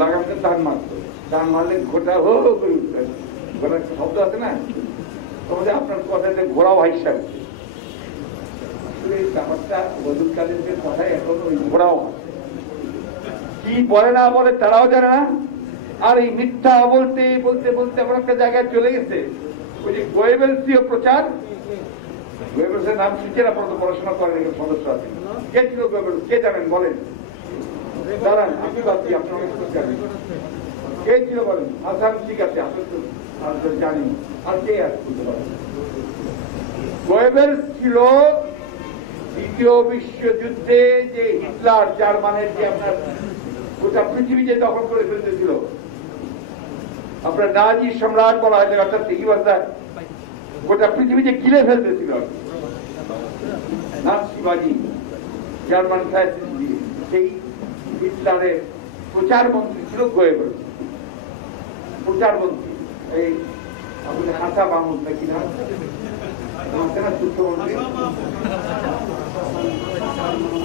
লাগামটা টান মারতো, টান মারলে ঘোড়া হো করে উঠতেন। ঘোড়ার শব্দ আছে না, তোমাদের আপনার কথাতে ঘোড়াও হাইসা ব্যাপারটা বদুৎকালীন কথায় এখন ওই ঘোড়াও কি বলে না বলে তারাও জানে না। আর এই মিথ্যা বলতে বলতে বলতে এমন একটা জায়গায় চলে গেছে, ওই যে গোয়েবেলসীয় প্রচার, গোয়েবেলসের নাম শিখে না, পড়াশোনা করেন, এখানে সদস্য আছে। কে ছিল গোয়েবেলস? কে জানেন বলেন? দাঁড়ান, আমি ভাবছি আপনার জানেন কে ছিল বলেন? হাসান, ঠিক আছে, আপনি তো জানি। আর কে আছে? গোয়েবেলস ছিল দ্বিতীয় বিশ্বযুদ্ধে যে হিটলার, জার্মানের যে আপনার গোটা পৃথিবী যে দখল করে ফেলতেছিল, আপনার নাজি সম্রাট বলা হয়, অর্থাৎ কি বলতে গোটা পৃথিবী যে গিলে ফেলতেছিল নাৎসিবাজি, জার্মান ফ্যাসিস্ট দিয়ে, সেই হিটলারের প্রচার মন্ত্রী ছিল গোয়েবেলস। প্রচার মন্ত্রী এই আমাদের হাসা মাহমুদ নাকি না,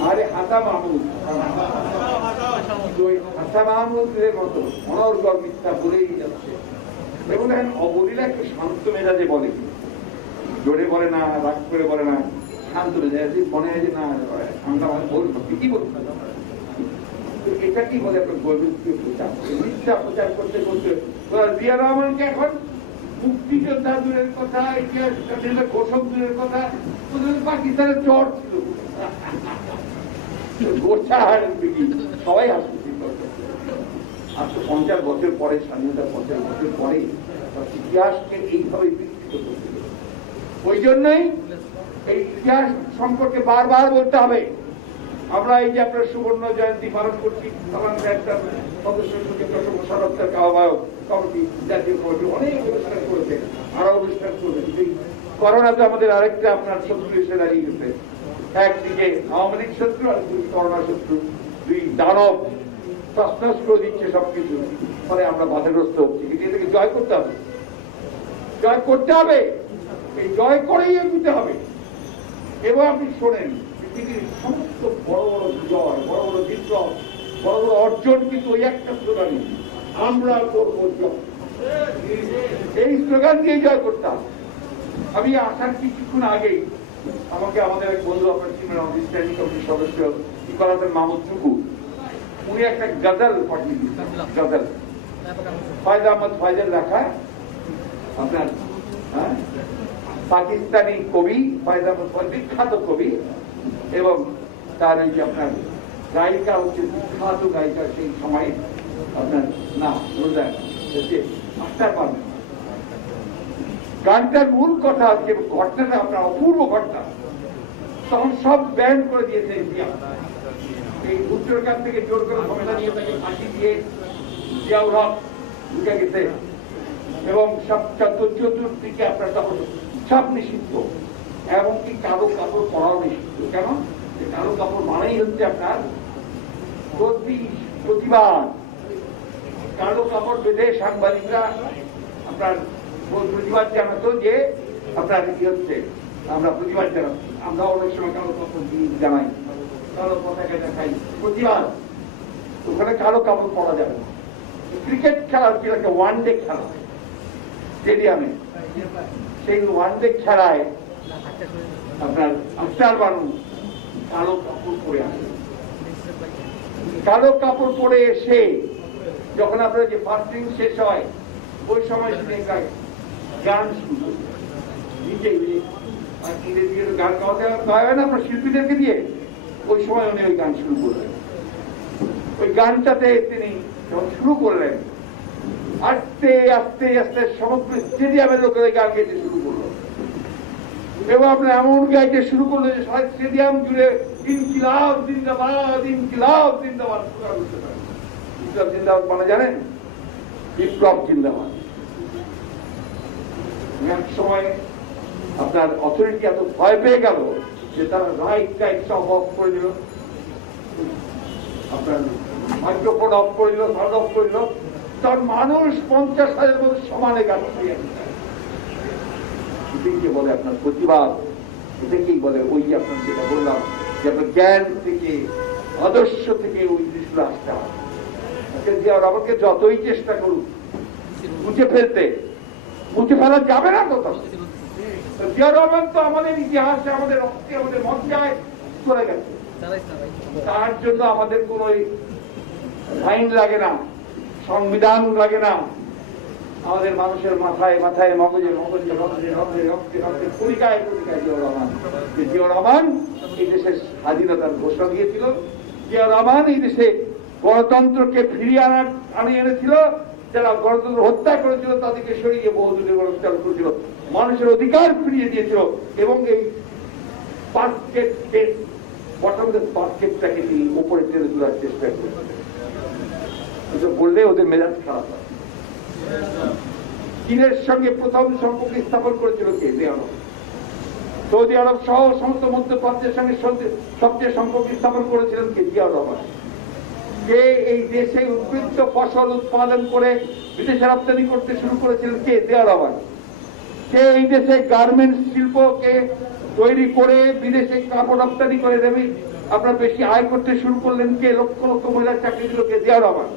আরে হাসা মাহমুদ, হাসা মাহমুদের মতো অনর্গল মিথ্যা বলেই যাচ্ছে। এবং দেখেন অবলীলা একটু শান্ত মেজাজে বলে, জোরে বলে না, রাগ করে বলে না, শান্ত মেজাজে মনে হয় যে না আমরা বলবো কি বলবো। এটা কি বলে আপনার গোয়েবেলসকে প্রচার, মিথ্যা প্রচার করতে করতে জিয়া রহমানকে এখন মুক্তিযোদ্ধা দূরের কথা, ইতিহাস ঘোষক দূরের কথা, পাকিস্তানের চর ছিল সবাই আসছে। আর তো 50 বছর পরে, স্বাধীনতা 50 বছর পরে ইতিহাসকে এইভাবে বিকৃত করতে, ওই জন্যই এই ইতিহাস সম্পর্কে বারবার বলতে হবে। আমরা এই যে আপনার সুবর্ণ জয়ন্তী পালন করছি, আমাদের একটা সদস্য সদস্যের আহ্বায়ক কমিটি, জাতীয় কমিটি অনেক অনুষ্ঠান করেছে, আরো অনুষ্ঠান করেছে। করোনা তো আমাদের আরেকটা আপনার শত্রু এসে দাঁড়িয়ে গেছে। একদিকে আওয়ামী লীগ শত্রু, আর করোনা শত্রু, দুই দানব তছনছ করে দিচ্ছে সবকিছু। ফলে আমরা বাধাগ্রস্ত হচ্ছি, কিন্তু এটাকে জয় করতে হবে, জয় করতে হবে, এই জয় করেই এগোতে হবে। এবং আপনি শোনেন পৃথিবীর সমস্ত বড় বড় বিজয়, বড় বড় বিপ্লব, বড় বড় অর্জন কিন্তু ওই একটা স্লোগানই, আমরা করবো জয়। এই স্লোগান দিয়ে জয় করতাম। আমি আসার কিছুক্ষণ আগেই আমাকে আমাদের এক বন্ধু, আপনার স্ট্যান্ডিং কমিটির সদস্য ইকবাল হাসান মাহমুদ চুকু, উনি একটা গজল পাঠিয়ে দিয়েছেন। গজল ফয়জা আহমদ ফয়জের লেখা, আপনার পাকিস্তানি কবি ফয়জা আহমদ ফয়জ, বিখ্যাত কবি, এবং তার এই যে আপনার গায়িকা হচ্ছে বিখ্যাত গায়িকা সেই সময় আপনার না আখতার পারবেন। গানটার মূল কথা হচ্ছে, ঘটনাটা আপনার অপূর্ব ঘটনা, তখন সব ব্যান করে দিয়েছে ইন্ডিয়া। এই উত্তরকার থেকে জোর করে ক্ষমতা নিয়ে তাকে ফাঁসি দিয়ে জিয়াউর হক ঢুকে গেছে, এবং সব চতুর্দিকে আপনার তখন সব নিষিদ্ধ, এমনকি কালো কাপড় পরাও নিষিদ্ধ। কেন? কালো কাপড় মানেই হচ্ছে আপনার প্রতিবাদ। কালো কাপড় বেঁধে সাংবাদিকরা আপনার প্রতিবাদ জানাতো যে আপনার কি হচ্ছে, আমরা প্রতিবাদ জানাচ্ছি। আমরা অনেক সময় কালো কাপড় জানাই, কালো পতাকা দেখাই, প্রতিবাদ। ওখানে কালো কাপড় পরা যাবে না। ক্রিকেট খেলা হচ্ছে একটা ওয়ান ডে খেলা স্টেডিয়ামে, সেই ওয়ান ডে খেলায় আপনার আখতার বানু কালো কাপড় পরে আসে। কালো কাপড় পরে এসে যখন আপনার যে ফাস্টিং শেষ হয়, ওই সময় গান শুরু নিজেই ইংরেজি গান গাওয়াতে হয় না আপনার শিল্পীদেরকে দিয়ে, ওই সময় উনি ওই গান শুরু করলেন। ওই গানটাতে তিনি যখন শুরু করলেন, আস্তে আস্তে আস্তে সমগ্র স্টেডিয়ামের লোকের গান গাইতে শুরু করলো, এবং আপনার এমন গাইতে শুরু করলো যে সারা স্টেডিয়াম জুড়ে ইনকিলাব জিন্দাবাদ, ইনকিলাব জিন্দাবাদ। বিপ্লব জিন্দাবাদ মানে জানেন? বিপ্লব জিন্দাবাদ। এক সময় আপনার অথরিটি এত ভয় পেয়ে গেল যে তারা লাইট সব অফ করে দিল, আপনার মাইক্রোফোন অফ করে দিল, সাউন্ড অফ করে দিল। তার মানুষ 50,000 মধ্যে সমানে গান এটাকে বলে আপনার প্রতিবাদ। এটাকেই বলে ওই যে আপনার যেটা বললাম যে আপনার জ্ঞান থেকে, আদর্শ থেকে ওই জিনিসগুলো আসতে হবে। আমাকে যতই চেষ্টা করুক মুছে ফেলতে, মুছে ফেলা যাবে না কোথাও। জিয়া রহমান তো আমাদের ইতিহাসে, আমাদের রক্তে, আমাদের মজ্জায় চলে গেছে। তার জন্য আমাদের কোন আইন লাগে না, সংবিধান লাগে না, আমাদের মানুষের মাথায় মাথায়, মগজে মগজে, রক্তে রক্তে রক্তে রক্তে, পরিকায় পরিকায় জিয়া রহমান। জিয়া রহমান এই দেশের স্বাধীনতার ঘোষণা দিয়েছিল। জিয়া রহমান এই দেশে গণতন্ত্রকে ফিরিয়ে আনিয়ে এনেছিল, যারা গণতন্ত্র হত্যা করেছিল তাদেরকে সরিয়ে বহুদলীয় গণতন্ত্র চালু করেছিল, মানুষের অধিকার ফিরিয়ে দিয়েছিল এবং এই বাস্কেটটাকে তিনি উপরে টেনে তোলার চেষ্টা করেছিল। বললে ওদের মেজাজ খারাপ হয়। চীনের সঙ্গে প্রথম সম্পর্ক স্থাপন করেছিল কে? সৌদি আরব সহ সমস্ত মধ্যপ্রাচ্যের সঙ্গে সবচেয়ে সম্পর্ক স্থাপন করেছিলেন কে? জিয়াউর রহমান। কে এই দেশে উদ্বৃত্ত ফসল উৎপাদন করে বিদেশে রপ্তানি করতে শুরু করেছিলেন কে? জিয়াউর রহমান। কে এই দেশে গার্মেন্টস শিল্পকে তৈরি করে বিদেশে কাপড় রপ্তানি করে দেবে আপনার বেশি আয় করতে শুরু করলেন কে? লক্ষ লক্ষ মহিলার চাকরি দিল কে? জিয়াউর রহমান।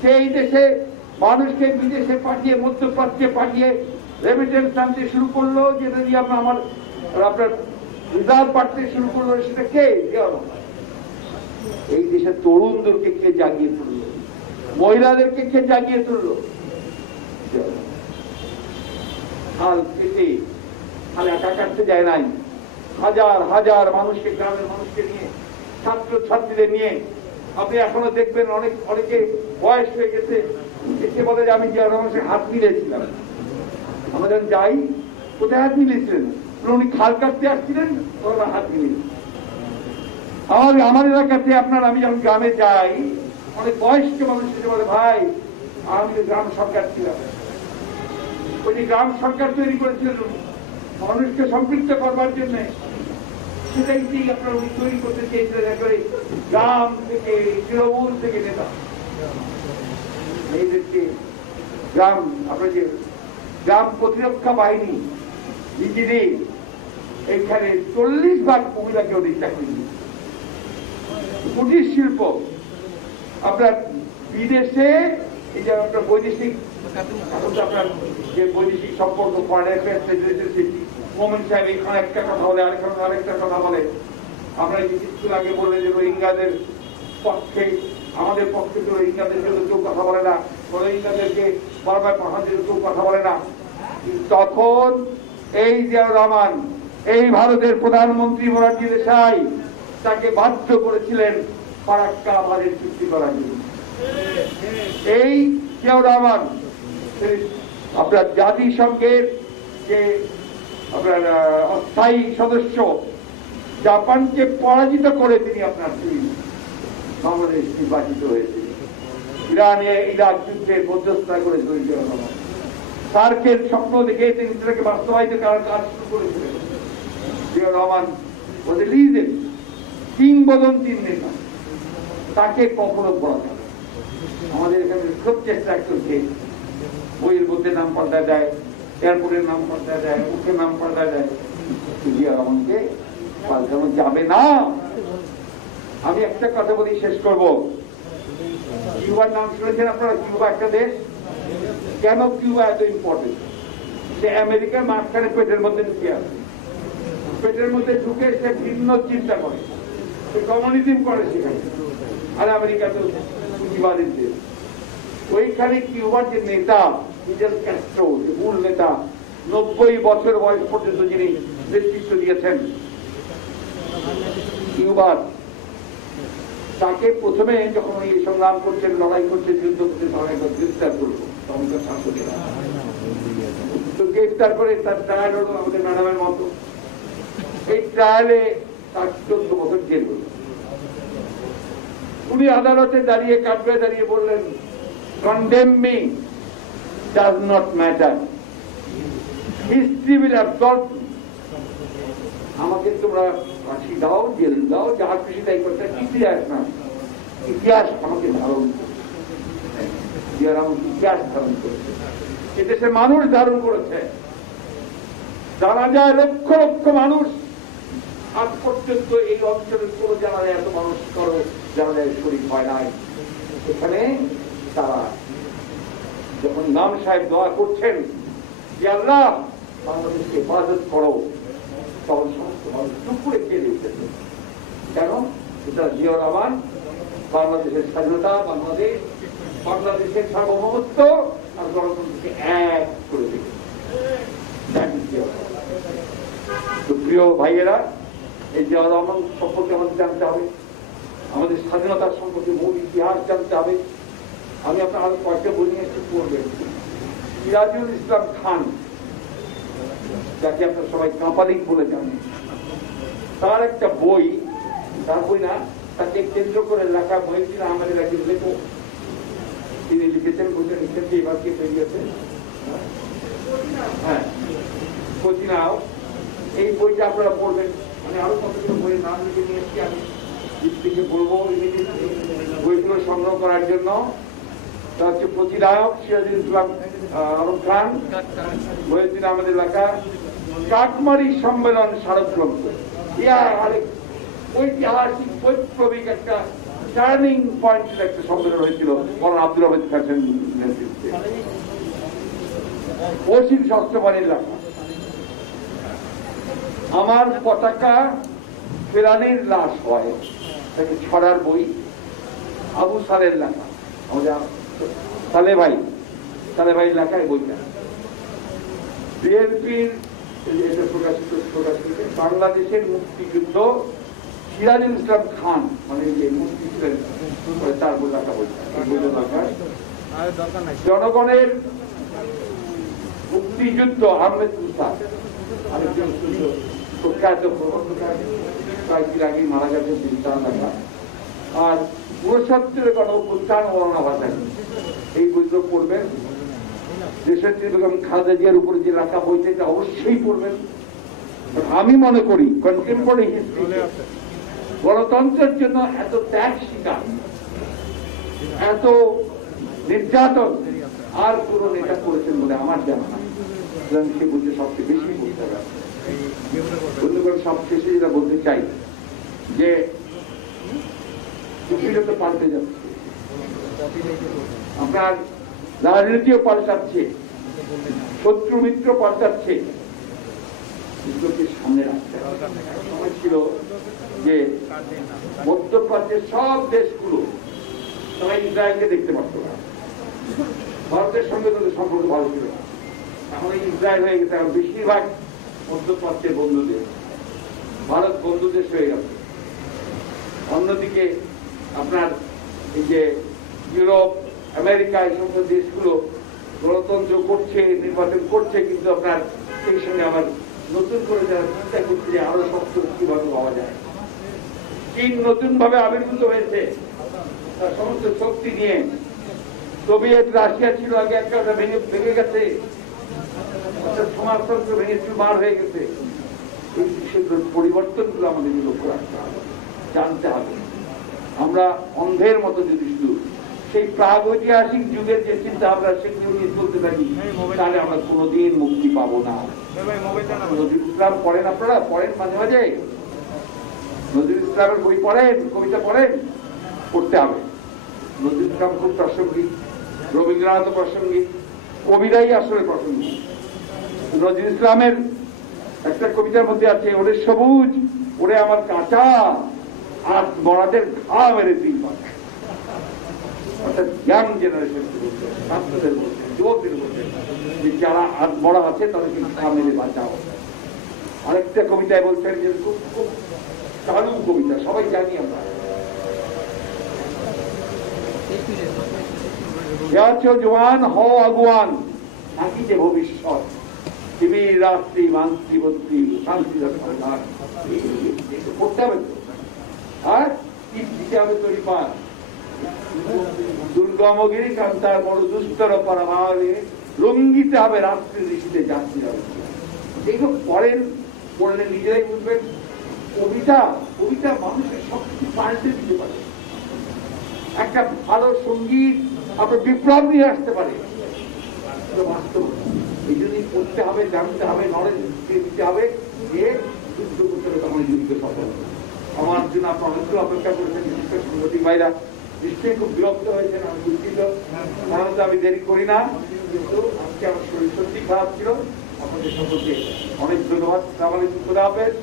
কে এই দেশে মানুষকে বিদেশে পাঠিয়ে মধ্যপ্রাচ্যে পাঠিয়ে রেমিটেন্স আনতে শুরু করলো, যেটা দিয়ে আপনার রিজার্ভ বাড়তে শুরু করলো, সেটা কে? জিয়াউর রহমান। এই দেশের তরুণদেরকে কে জাগিয়ে তুলল? মহিলাদেরকে কে জাগিয়ে তুলল? হাল কেটে হালে একা কাটতে যায় নাই, হাজার হাজার মানুষকে, গ্রামের মানুষকে নিয়ে, ছাত্র ছাত্রীদের নিয়ে। আপনি এখনো দেখবেন অনেকে বয়স হয়ে গেছে, এসে বলে যে আমি জিয়াউর রহমানের হাত মিলিয়েছিলাম। আমরা যখন যাই, কোথায় হাত মিলিয়েছিলেন? উনি খাল কাটতে আসছিলেন, ওরা হাত মিলিয়ে। আমার এলাকাতে আমি যখন গ্রামে যাই, অনেক বয়স্ক মানুষ এসে বলে ভাই আমি গ্রাম সরকার ছিলাম। ওই যে গ্রাম সরকার তৈরি করেছিলেন মানুষকে সম্পৃক্ত করবার জন্য, সেটাই আপনার উনি তৈরি করতে চেয়েছিলেন একেবারে গ্রাম থেকে, তৃণমূল থেকে নেতা। এইদেরকে গ্রাম, আপনার যে গ্রাম প্রতিরক্ষা বাহিনী বিজিবি, এখানে 40% মহিলাকে উনি চাকরি দিয়েছে। কুটির শিল্প আপনার বিদেশে, এই যে আপনার বৈদেশিক, আপনার যে বৈদেশিক সম্পর্ক, ফরেন অ্যাফেয়ার্স মোমেন সাহেব এখানে একটা কথা বলে, আরেকটা কথা বলে। আমরা এই কিছু আগে বললেন যে রোহিঙ্গাদের পক্ষে, আমাদের পক্ষে তো রোহিঙ্গাদের জন্য কেউ কথা বলে না, রোহিঙ্গাদেরকে বর্মায় পাঠানোর জন্য কেউ কথা বলে না। তখন এই জিয়াউর রহমান, এই ভারতের প্রধানমন্ত্রী মোরারজি দেশাই তাকে বাধ্য করেছিলেন ফারাক্কা আমাদের চুক্তি করার জন্য। এই জিয়াউর রহমান আপনার জাতিসংঘের যে আপনার অস্থায়ী সদস্য, জাপানকে পরাজিত করে তিনি আপনার বাংলাদেশ নির্বাচিত হয়েছে। ইরানে ইরাক যুদ্ধের মধ্যস্থতা করেছিলেন জিয়াউর রহমান। সার্কের স্বপ্ন দেখে তিনি সেটাকে বাস্তবায়িত করার কাজ শুরু করেছিলেন। জিয়াউর রহমান লিজেন্ড, কিংবদন্তির নেতা, তাকে কখনো বলা যায়। আমাদের এখানে খুব চেষ্টা করছে, বইয়ের মধ্যে নাম পাল্টায় দেয়, এয়ারপোর্টের নাম পাল্টায় দেয়, মুখের নাম পাল্টায় দেয়। জিয়াউর রহমানকে পাল্টানো যাবে না। আমি একটা কথা বলি, শেষ করব। কিউবার নাম শুনেছেন আপনারা? কিউবা একটা দেশ। কেন কিউবা এত ইম্পর্টেন্ট? সে আমেরিকার মাঝখানে পেটের মধ্যে ঢুকে আছে। পেটের মধ্যে ঢুকে সে ভিন্ন চিন্তা করে, সে কমিউনিজম করে সেখানে। আর আমেরিকা তো পুঁজিবাদীর দেশ। ওইখানে কিউবার যে নেতা ফিদেল ক্যাস্ট্রো, যে মূল নেতা, 90 বছর বয়স পর্যন্ত যিনি নেতৃত্ব দিয়েছেন কিউবার, তাকে প্রথমে যখন উনি সংগ্রাম করছেন, লড়াই করছেন, যুদ্ধ করছেন, তখন একবার গ্রেফতার করবো। তখনকার শাসকেরা তো গ্রেফতার করে তার ট্রায়াল হলো আমাদের ম্যাডামের মতো। এই ট্রায়ালে তার 14 বছর জেল হল। উনি আদালতে দাঁড়িয়ে, কাঠবে দাঁড়িয়ে বললেন, condemn me does not matter, history will absorb me. আমাকে তোমরা ফাঁসি দাও, জেল দাও, যা খুশি তাই করতে, ইতিহাস না, ইতিহাস আমাকে ধারণ করছে। ইতিহাস ধারণ করেছে, এদেশের মানুষ ধারণ করেছে। জানা যায় লক্ষ লক্ষ মানুষ, আজ পর্যন্ত এই অঞ্চলের কোন জানালে এত মানুষ করো জানালে শরীর হয় নাই। এখানে তারা যখন ইমাম সাহেব দোয়া করছেন যে আল্লাহ বাংলাদেশকে হেফাজত করো, তখন সমস্ত মানুষ চুপ করে কেঁদে উঠেছে। কেন? এটা জিয়াউর রহমান বাংলাদেশের স্বাধীনতা, বাংলাদেশের সার্বভৌমত্ব আর গণতন্ত্রকে এক করে দিয়েছে। প্রিয় ভাইয়েরা, এই জিয়াউর রহমান সম্পর্কে আমাদের জানতে হবে। আমাদের স্বাধীনতার সম্পর্কে মূল ইতিহাস জানতে হবে। আমি আপনার আরো কয়েকটা বই নিয়ে একটু পড়বেন। সিরাজুল ইসলাম খান, যাকে আপনার সবাই কাপালিক বলে জানেন, তার একটা বই, তার বই না, তাকে কেন্দ্র করে লেখা মহিউদ্দিন আহমেদের একজন লেখক, তিনি লিখেছেন, বইটা লিখেছেন এবার কে বেরিয়েছে, হ্যাঁ কোচিনাও। এই বইটা আপনারা পড়বেন। মানে আরো কতগুলো বইয়ের নাম লিখে নিয়ে এসেছি, আমি থেকে বলবো বইগুলো সংগ্রহ করার জন্য। তা হচ্ছে প্রতিনায়ক সিরাজুল ইসলাম আলম খান, মহিউদ্দিন আহমেদের লেখা কাকমারি সম্মেলন স্মারকগ্রন্থ। আরেক ঐতিহাসিক বৈপ্লবিক একটা টার্নিং পয়েন্টের একটা সম্মেলন হয়েছিল মৌলানা আব্দুল হামিদ খানের নেতৃত্বে। অসীম শস্ত্রবাণীর লেখা আমার পতাকা ফেরানির লাশ হয়, ছড়ার বই, আবু সালের লেখা, আমাদের সালে ভাই লেখা এই বইটা। বিএনপির প্রকাশিত বাংলাদেশের মুক্তিযুদ্ধ সিরাজুল ইসলাম খান, মানে যে মুক্তি ছিলেন তার বই লেখা, বইটা জনগণের মুক্তিযুদ্ধ আহমেদ মুস্তাক, আরেকজন প্রখ্যাত প্রবর্তকার, কয়েকদিন আগে মারা গেছেন, তার লেখা। আর ৬৯ গণঅভ্যুত্থান মৌলানা ভাসানী, এই বইগুলো পড়বেন। দেশের বেগম খালেদা জিয়ার উপরে যে লেখা বইটা, এটা অবশ্যই পড়বেন। আমি মনে করি কন্টেম্পোরারি হিস্ট্রি গণতন্ত্রের জন্য এত ত্যাগ স্বীকার, এত নির্যাতন আর কোন নেতা করেছেন বলে আমার জানা না। সে বলতে সবচেয়ে বেশি বলতে হবে। বন্ধুগণ, সবশেষে যেটা বলতে চাই যে তো পাল্টে যাচ্ছে, আপনার রাজনীতিও পাল্টাচ্ছে, শত্রু মিত্র পাল্টাচ্ছে, এগুলোকে সামনে রাখতে হবে। সময় ছিল যে মধ্যপ্রাচ্যের সব দেশগুলো সবাই ইসরায়েলকে দেখতে পারত না, ভারতের সঙ্গে তাদের সম্পর্ক ভালো ছিল না। এখন ইসরায়েল হয়ে গেছে, এখন বেশিরভাগ মধ্যপ্রাচ্যের বন্ধু দেশ, ভারত বন্ধু দেশ হয়ে গেছে। অন্যদিকে আপনার এই যে ইউরোপ, আমেরিকা, এই সমস্ত দেশগুলো গণতন্ত্র করছে, নির্বাচন করছে, কিন্তু আপনার সেই সঙ্গে আবার নতুন করে যারা চিন্তা করছে যে আরো শক্ত কিভাবে পাওয়া যায়। চীন নতুন ভাবে আবির্ভূত হয়েছে তার সমস্ত শক্তি নিয়ে। সোভিয়েত রাশিয়া ছিল আগে, একটা ভেঙে গেছে, সমাজতন্ত্র ভেঙে মার হয়ে গেছে। এই বিষয়গুলোর পরিবর্তনগুলো আমাদের লক্ষ্য রাখতে হবে, জানতে হবে। আমরা অন্ধের মতো যদি শুধু সেই প্রাগৈতিহাসিক যুগের যে চিন্তা আমরা সেগুলো নিয়ে চলতে থাকি, তাহলে আমরা কোনোদিন মুক্তি পাবো না। নজরুল ইসলাম পড়েন, আপনারা পড়েন মাঝে মাঝে, নজরুল ইসলামের বই পড়েন, কবিতা পড়েন, পড়তে হবে। নজরুল ইসলাম খুব প্রাসঙ্গিক, রবীন্দ্রনাথ প্রাসঙ্গিক, কবিরাই আসলে প্রাসঙ্গিক। নজরুল ইসলামের একটা কবিতার মধ্যে আছে, ওরে সবুজ ওরে আমার কাঁচা আর মরাদের ঘা মেরে তুই পাক। অর্থাৎ ইয়াং জেনারেশন, ছাত্রদের বলছে, যুবকদের বলছে যে যারা হাত মরা আছে তাদেরকে ঘা মেরে বাঁচাও। আরেকটা কবিতায় বলছেন যে খুব খুব চালু কবিতা, সবাই জানি আমরা, জওয়ান হও আগুয়ান নাকি যে ভবিষ্যৎ, শিবির রাত্রি মান্ত্রীবন্ত্রী শান্তি করতে হবে তো, আর কি দিতে হবে তৈরি পান দুর্গমগিরি কান্তার বড় দুস্তর পরামালে লঙ্ঘিতে হবে রাত্রি ঋষিতে যাত্রী হবে। এইসব পড়েন, পড়লে নিজেরাই বুঝবেন কবিতা মানুষের সবকিছু পাল্টে দিতে পারে। একটা ভালো সঙ্গীত আপনার বিপ্লব নিয়ে আসতে পারে, বাস্তব। এই জন্যই পড়তে হবে, জানতে হবে, নলেজ দিতে হবে, যে যুদ্ধ করতে হবে, তখন যুদ্ধ সফল। আমার জন্য আপনার অনেকগুলো অপেক্ষা করেছেন, বিশেষ করে সাংবাদিক ভাইরা নিশ্চয়ই খুব বিরক্ত হয়েছেন, আমি দুঃখিত, তাহলে তো আমি দেরি করি না। কিন্তু আজকে আমার শরীর সত্যি খারাপ ছিল। আপনাদের সকলকে অনেক ধন্যবাদ। খুদা হাফেজ।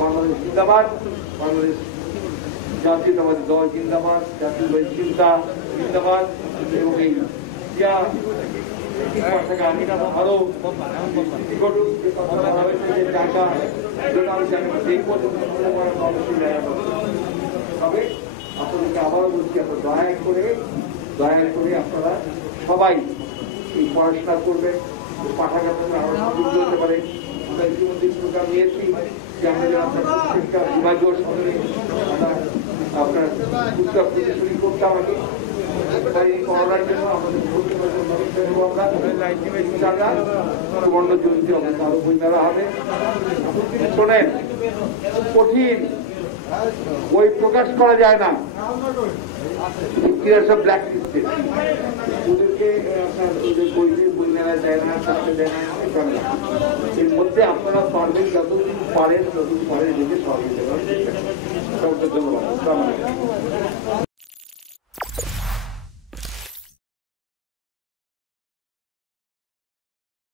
বাংলাদেশ জিন্দাবাদ, বাংলাদেশ জাতীয়তাবাদী দল জিন্দাবাদ, জাতীয়তাবাদী চিন্তা জিন্দাবাদ। এবং এই আরো টাকা আপনাদেরকে আবারও বলছি, আপনারা দয়া করে আপনারা সবাই এই পড়াশোনা করবেন, পাঠাগারে আরো সুযোগ হতে পারে। আমরা ইতিমধ্যে প্রোগ্রাম নিয়েছি যে আমরা যেন আপনার প্রত্যেকটা বিভাগীয় সদরে আপনার উদ্যোগ প্রদর্শনী করতে আমাকে করার জন্য আমাদের সুবর্ণ জয়ন্তী আরো বই মেলা হবে। শোনেন, কঠিন বই প্রকাশ করা যায় না, সব ব্ল্যাক লিস্টেড, ওদেরকে আপনার ওদের বই মেলা দেয় না, থাকতে দেয় না, এর মধ্যে আপনারা পারবেন যতদিন পারেন দেখে সহযোগিতা করেন। ধন্যবাদ।